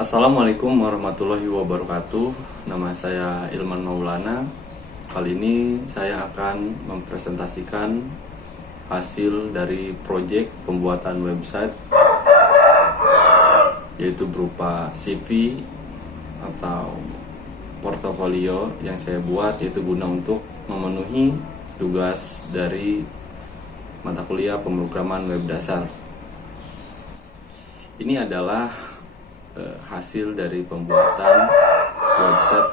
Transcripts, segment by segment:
Assalamualaikum warahmatullahi wabarakatuh. Nama saya Ilman Maulana. Kali ini saya akan mempresentasikan hasil dari proyek pembuatan website, yaitu berupa CV atau portofolio yang saya buat, yaitu guna untuk memenuhi tugas dari mata kuliah pemrograman web dasar. Ini adalah hasil dari pembuatan website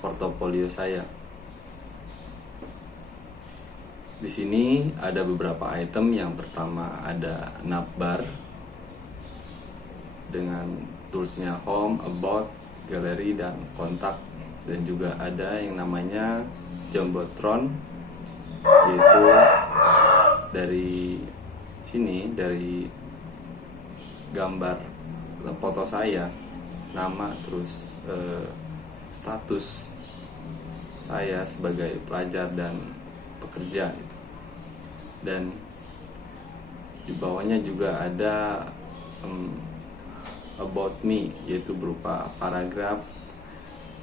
portofolio saya. Di sini ada beberapa item. Yang pertama ada navbar dengan toolsnya home, about, gallery, dan kontak. Dan juga ada yang namanya jumbotron, yaitu dari sini, dari gambar foto saya, nama, terus status saya sebagai pelajar dan pekerja gitu. Dan di bawahnya juga ada about me, yaitu berupa paragraf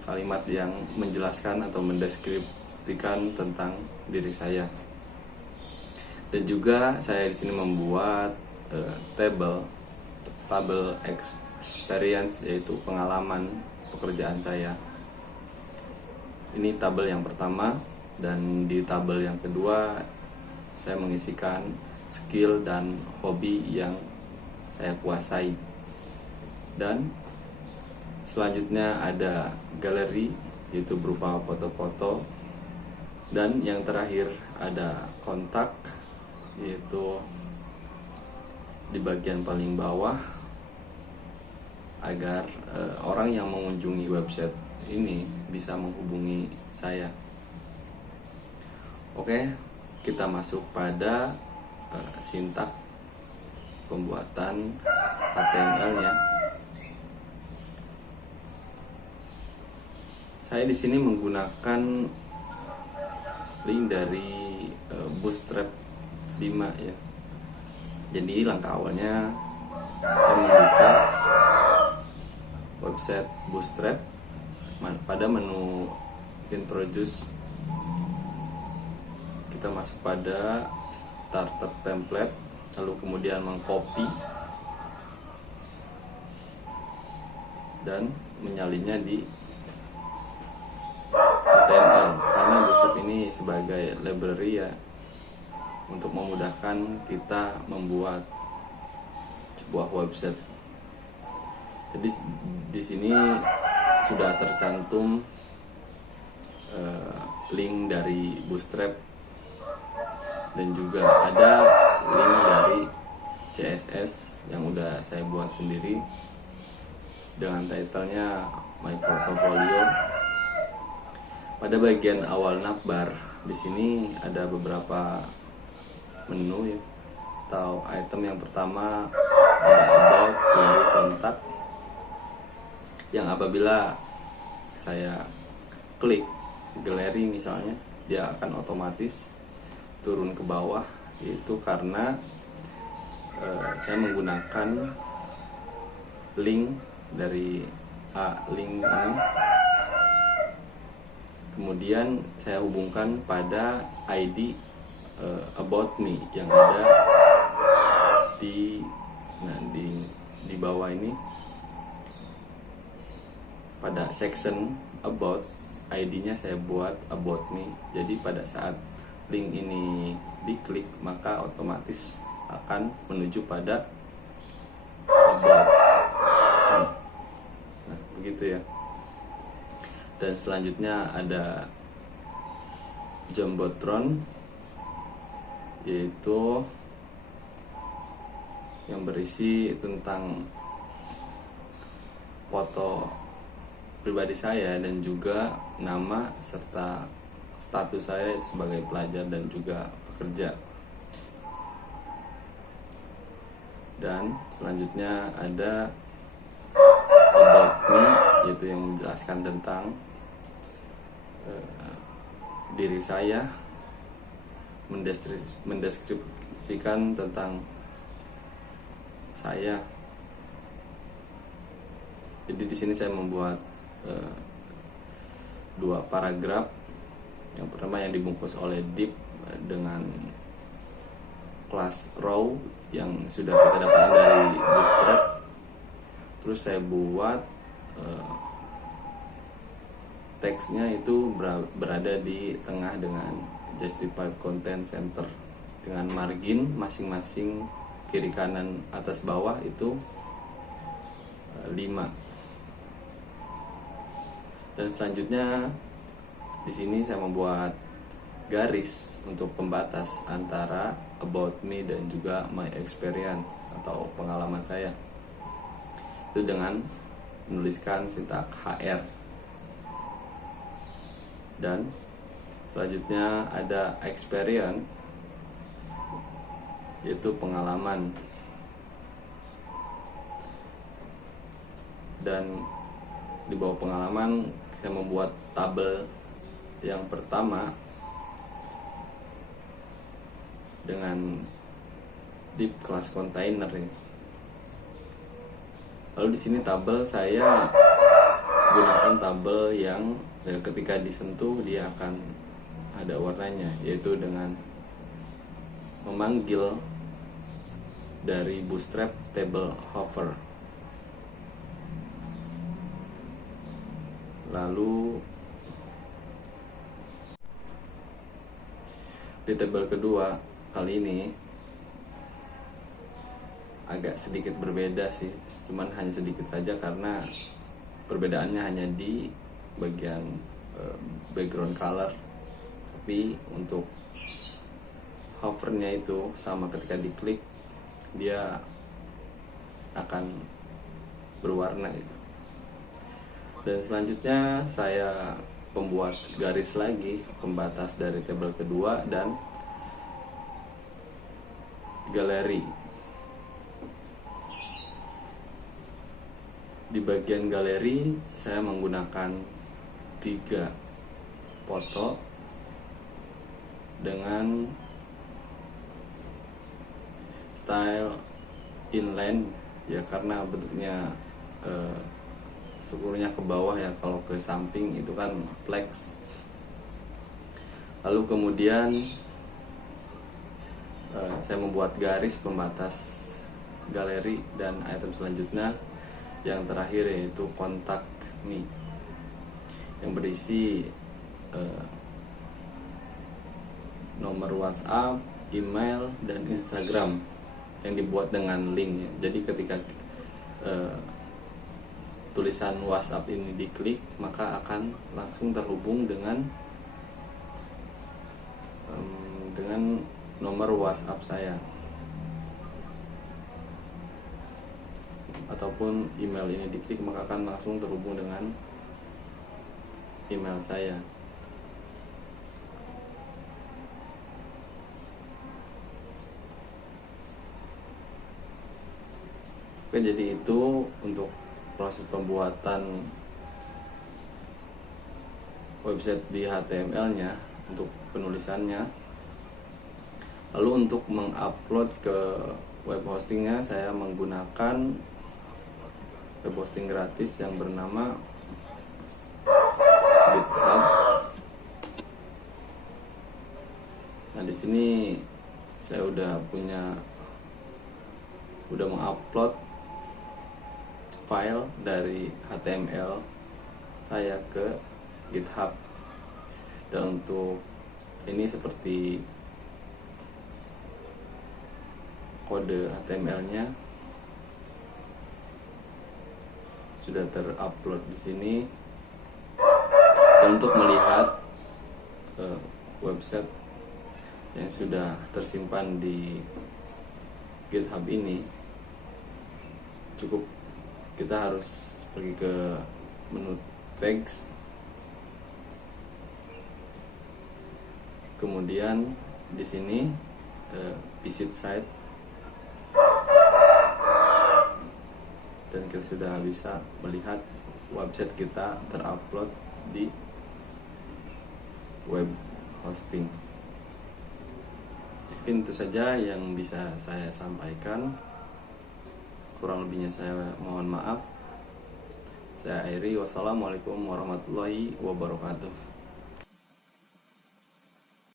kalimat yang menjelaskan atau mendeskripsikan tentang diri saya. Dan juga saya di sini membuat tabel experience, yaitu pengalaman pekerjaan saya. Ini tabel yang pertama, dan di tabel yang kedua saya mengisikan skill dan hobi yang saya kuasai. Dan selanjutnya ada galeri, yaitu berupa foto-foto. Dan yang terakhir ada kontak, yaitu di bagian paling bawah, agar orang yang mengunjungi website ini bisa menghubungi saya. Oke, kita masuk pada sintak pembuatan HTML-nya. Saya di sini menggunakan link dari Bootstrap 5 ya. Jadi langkah awalnya saya membuka website Bootstrap. Pada menu introduce, kita masuk pada starter template, lalu kemudian mengcopy dan menyalinnya di HTML, karena Bootstrap ini sebagai library ya, untuk memudahkan kita membuat sebuah website. Jadi di sini sudah tercantum link dari Bootstrap, dan juga ada link dari CSS yang udah saya buat sendiri dengan titlenya My Portfolio. Pada bagian awal navbar di sini ada beberapa menu ya, atau item. Yang pertama ada about, lalu kontak, yang apabila saya klik galeri misalnya, dia akan otomatis turun ke bawah, yaitu karena saya menggunakan link dari link ini, kemudian saya hubungkan pada ID about me yang ada di bawah ini. Pada section about, ID-nya saya buat about me. Jadi pada saat link ini diklik, maka otomatis akan menuju pada about. Nah, begitu ya. Dan selanjutnya ada jumbotron, yaitu yang berisi tentang foto pribadi saya dan juga nama serta status saya sebagai pelajar dan juga pekerja. Dan selanjutnya ada about me, yaitu yang menjelaskan tentang diri saya, mendeskripsikan tentang saya. Jadi di sini saya membuat dua paragraf. Yang pertama yang dibungkus oleh div dengan kelas row yang sudah kita dapatkan dari Bootstrap. Terus saya buat teksnya itu berada di tengah dengan justify content center dengan margin masing-masing kiri kanan atas bawah itu 5. Dan selanjutnya di sini saya membuat garis untuk pembatas antara about me dan juga my experience atau pengalaman saya. Itu dengan menuliskan sintak HR. Dan selanjutnya ada experience, yaitu pengalaman. Dan di bawah pengalaman saya membuat tabel yang pertama dengan div kelas container ini. Lalu di sini tabel saya gunakan tabel yang ketika disentuh dia akan ada warnanya, yaitu dengan memanggil dari Bootstrap table hover. Lalu di tabel kedua kali ini agak sedikit berbeda sih, cuman hanya sedikit saja karena perbedaannya hanya di bagian background color. Tapi untuk hovernya itu sama, ketika diklik dia akan berwarna itu. Dan selanjutnya saya membuat garis lagi pembatas dari tabel kedua dan galeri. Di bagian galeri saya menggunakan 3 foto dengan style inline ya, karena bentuknya strukturnya ke bawah ya, kalau ke samping itu kan flex. Lalu kemudian saya membuat garis pembatas galeri, dan item selanjutnya yang terakhir yaitu contact me yang berisi nomor WhatsApp, email, dan Instagram yang dibuat dengan link. Jadi ketika tulisan WhatsApp ini diklik, maka akan langsung terhubung dengan nomor WhatsApp saya, ataupun email ini diklik maka akan langsung terhubung dengan email saya. Oke, jadi itu untuk proses pembuatan website di HTML-nya untuk penulisannya. Lalu untuk mengupload ke web hostingnya, saya menggunakan web hosting gratis yang bernama GitHub. Nah, di sini saya udah mengupload file dari HTML saya ke GitHub. Dan untuk ini seperti kode HTML-nya sudah terupload di sini. Dan untuk melihat website yang sudah tersimpan di GitHub ini, cukup kita harus pergi ke menu tags, kemudian di sini visit site, dan kita sudah bisa melihat website kita terupload di web hosting. Mungkin itu saja yang bisa saya sampaikan. Kurang lebihnya saya mohon maaf. Saya akhiri, wassalamualaikum warahmatullahi wabarakatuh.